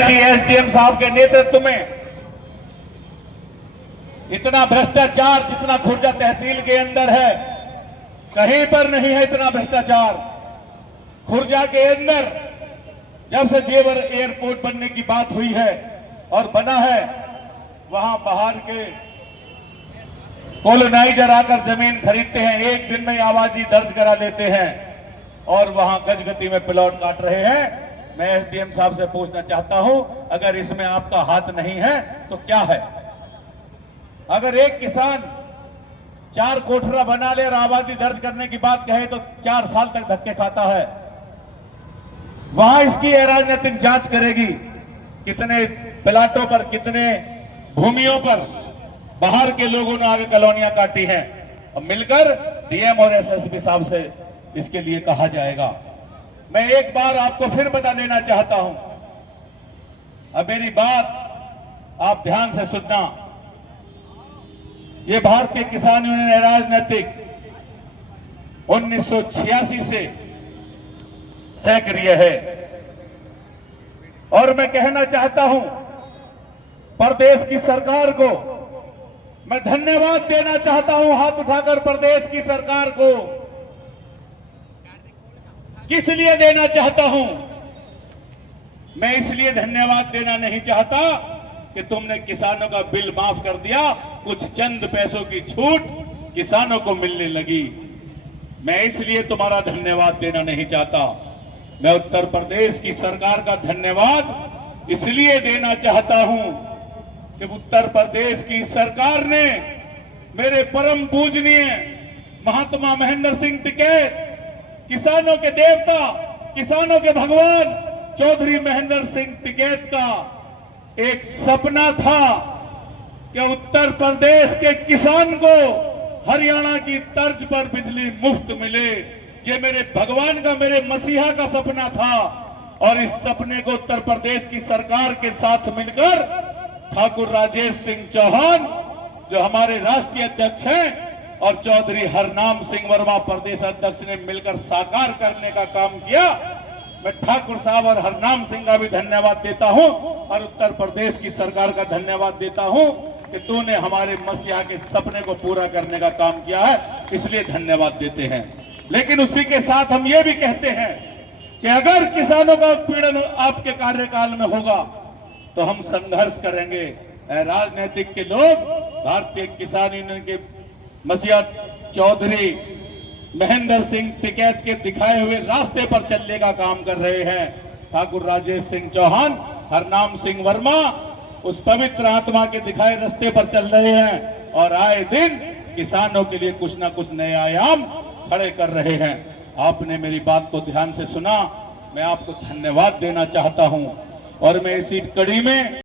की एसडीएम साहब के नेतृत्व में इतना भ्रष्टाचार जितना खुर्जा तहसील के अंदर है कहीं पर नहीं है इतना भ्रष्टाचार। खुर्जा के अंदर जब से जेवर एयरपोर्ट बनने की बात हुई है और बना है, वहां बाहर के कॉलोनाइजर आकर जमीन खरीदते हैं, एक दिन में आबादी दर्ज करा लेते हैं और वहां गजगति में प्लॉट काट रहे हैं। मैं एसडीएम साहब से पूछना चाहता हूं, अगर इसमें आपका हाथ नहीं है तो क्या है? अगर एक किसान 4 कोठरा बना ले और आबादी दर्ज करने की बात कहे तो 4 साल तक धक्के खाता है। वहां इसकी राजनीतिक जांच करेगी, कितने प्लाटों पर, कितने भूमियों पर बाहर के लोगों ने आगे कॉलोनियां काटी हैं, और मिलकर डीएम और एसएसपी साहब से इसके लिए कहा जाएगा। मैं एक बार आपको फिर बता देना चाहता हूं, अब मेरी बात आप ध्यान से सुनना। ये भारतीय किसान यूनियन राजनीतिक 1986 से सक्रिय है और मैं कहना चाहता हूं प्रदेश की सरकार को मैं धन्यवाद देना चाहता हूं, हाथ उठाकर प्रदेश की सरकार को। किस लिए देना चाहता हूं? मैं इसलिए धन्यवाद देना नहीं चाहता कि तुमने किसानों का बिल माफ कर दिया, कुछ चंद पैसों की छूट किसानों को मिलने लगी। मैं इसलिए तुम्हारा धन्यवाद देना नहीं चाहता। मैं उत्तर प्रदेश की सरकार का धन्यवाद इसलिए देना चाहता हूं कि उत्तर प्रदेश की सरकार ने मेरे परम पूजनीय महात्मा महेंद्र सिंह टिकैत, किसानों के देवता, किसानों के भगवान चौधरी महेंद्र सिंह टिकैत का एक सपना था कि उत्तर प्रदेश के किसान को हरियाणा की तर्ज पर बिजली मुफ्त मिले। ये मेरे भगवान का, मेरे मसीहा का सपना था और इस सपने को उत्तर प्रदेश की सरकार के साथ मिलकर ठाकुर राजेश सिंह चौहान जो हमारे राष्ट्रीय अध्यक्ष हैं और चौधरी हरनाम सिंह वर्मा प्रदेश अध्यक्ष ने मिलकर साकार करने का काम किया। मैं ठाकुर साहब और हरनाम सिंह का भी धन्यवाद देता हूं और उत्तर प्रदेश की सरकार का धन्यवाद देता हूं कि तूने हमारे मसीहा के सपने को पूरा करने का काम किया है, इसलिए धन्यवाद देते हैं। लेकिन उसी के साथ हम ये भी कहते हैं कि अगर किसानों का उत्पीड़न आपके कार्यकाल में होगा तो हम संघर्ष करेंगे। राजनीतिक के लोग भारतीय किसान यूनियन के मसीहा चौधरी महेंद्र सिंह टिकैत के दिखाए हुए रास्ते पर चलने का काम कर रहे हैं। ठाकुर राजेश सिंह चौहान, हरनाम सिंह वर्मा उस पवित्र आत्मा के दिखाए रास्ते पर चल रहे हैं और आए दिन किसानों के लिए कुछ ना कुछ नए आयाम खड़े कर रहे हैं। आपने मेरी बात को ध्यान से सुना, मैं आपको धन्यवाद देना चाहता हूं और मैं इसी कड़ी में